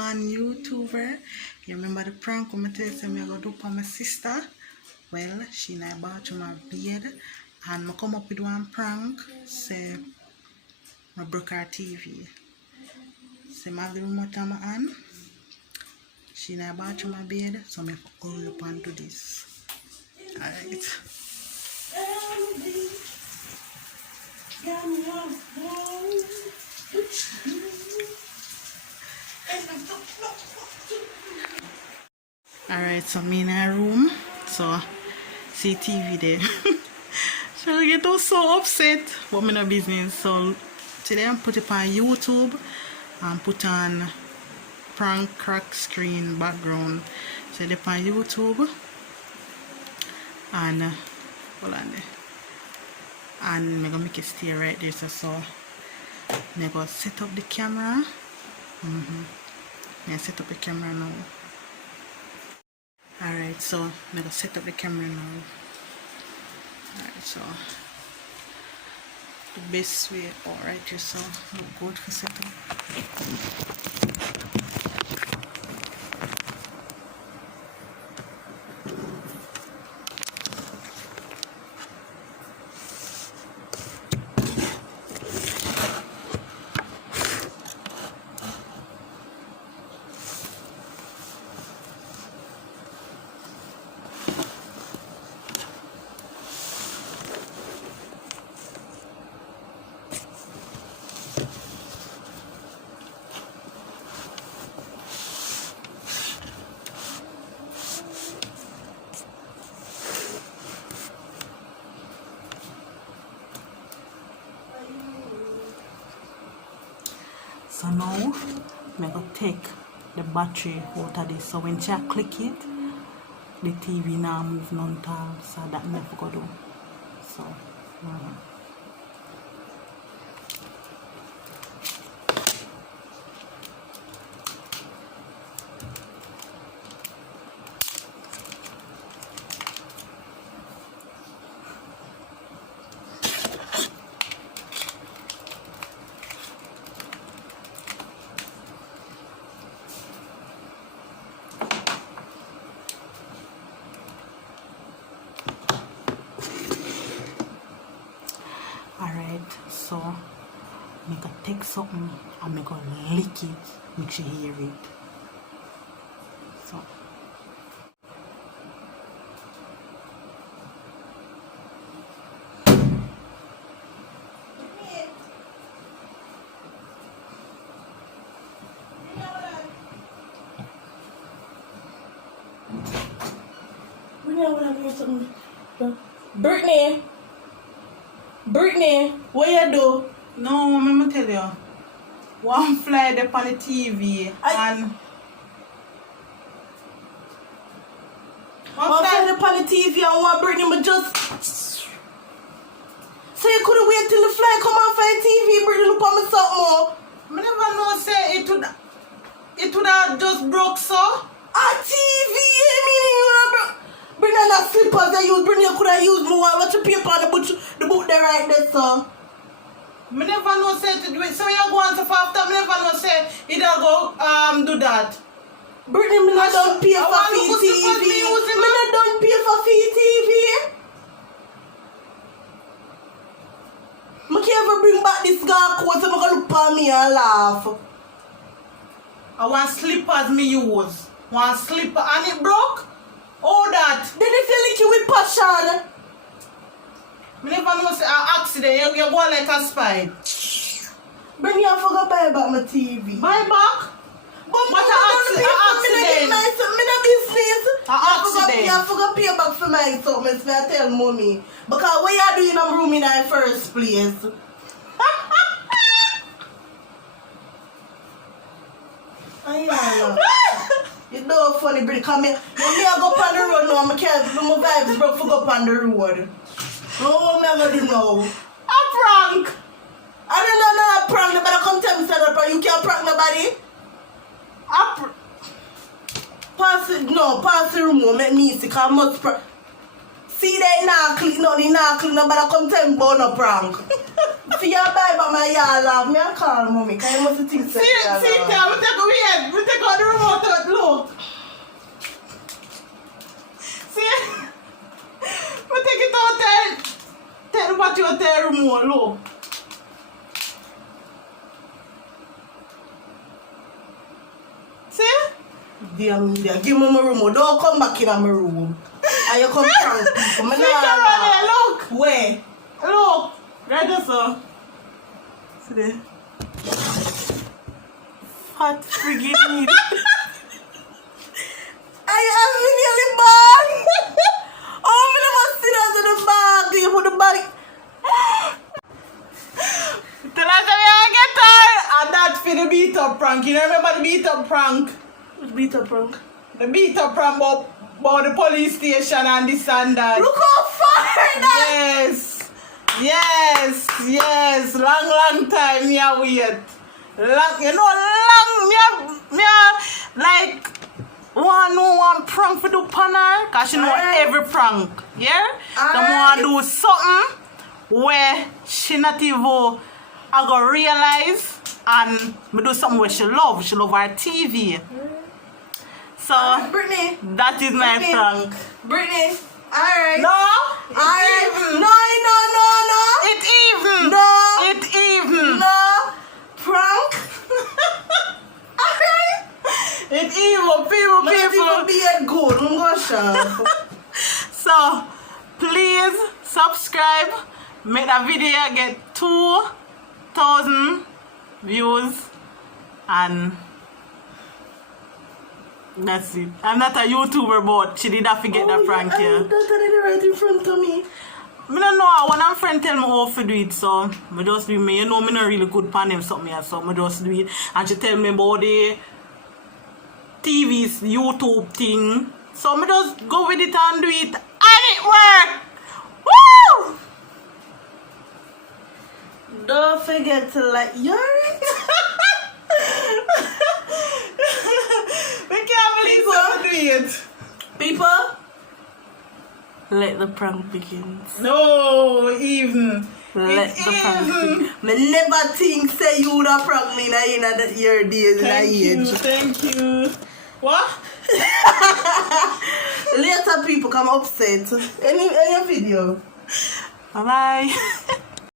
one YouTuber. You remember the prank when I tell you I'm going to do for my sister? Well, she and I bought to my bed and I come up with one prank. Say, I broke her TV. Say, I have the remote on my hand. She and I bought to my bed, so I'm going to hurry up and do this. Alright. Alright, so I'm in her room. So, see TV there. She'll get so upset, but me no business. So, today I'm put it on YouTube and put on prank crack screen background. So, they're on YouTube. And, hold on there. And I'm gonna make it stay right there. So I'm gonna set up the camera. I set up the camera now. Alright, so I'm gonna set up the camera now. Alright, so the best way, alright, so I'm good for setting. So now I'm going to take the battery out of this. So when she click it, the TV now move none time. So that I'm going to do. So, alright, so I'm going to take something and I'm going to lick it, make sure you hear it. So. Brittany, what you do? No, I'm going to tell you. One fly up on the TV and... One fly up on the TV and one Brittany, but just... So you couldn't wait till the fly come off on the TV, Brittany, look on me something more. I never know, say, it would have just broke, so. A TV, I mean, bring on that slippers that you bring, you could have used more. Watch your paper on the book there right there, so. I never know say to do it. So you go on to after, I never know say it'll go do that. Brittany, me not done pay for free TV. Me not done pay for free TV. I can't ever bring back this girl coat so I can look at me and laugh. I want slippers me use. One slipper and it broke? Oh that. Then if you lick it with passion. I never know say an accident, you go like a spy. Bring you and forgot buy back my TV. Buy back? But what an accident? Me no business. An accident. I forgot pay back for my something, so I tell mommy. Because what you doing in a room in the first place? You know funny, Brittany, come here. I go up on the road now, I can't do my vibes broke for go up on the road. No, I'm not going to do now. A prank! I don't know a prank, nobody come tell me say that prank. You can't prank nobody. Pass it, no, pass the room, make me sick, I must prank. See they not click, nobody come tell me about no prank. See you buy by my yard laugh, me I call mommy, because you must think so. See, I'm take weird, we take out Dear media, give me my room. Don't come back in my room. And you come prank people. Look. Where? Look. Right there, sir. See there? Fat friggin' meat. I have really bad. Oh, I never see that in the bag. You put the bag. Tell us how you get her. And that's for the beat up prank. You remember the beat up prank? Which beat up prank? The beat up prank about the police station and this and that. Look how far that. Yes. Long time me a wait. Like one prank for do panel, cause she know every prank. Yeah? The one do something where she not even I go realize and me do something where she love her TV. So Brittany, that is my prank. Brittany, alright. No, Alright. even. No. It even. No. It even. No. Prank. Alright. It even. People. Be a good. So please subscribe. Make that video get 2,000 views and that's it. I'm not a YouTuber, but she did not forget that prank here. That's right in front of me. I don't know, one of my friend tell me how to do it, so I just do me. You know, I'm not really good pan them something here, so I just do it. And she tell me about the TV's YouTube thing. So I just go with it and do it. And it worked! Woo! Don't forget to like your We can't believe someone do it. people. Let the prank begin. No, even. Let the prank begin. Me never think say you would have prank me in your days in age. Thank you. What? Later people come upset. Any video. Bye bye.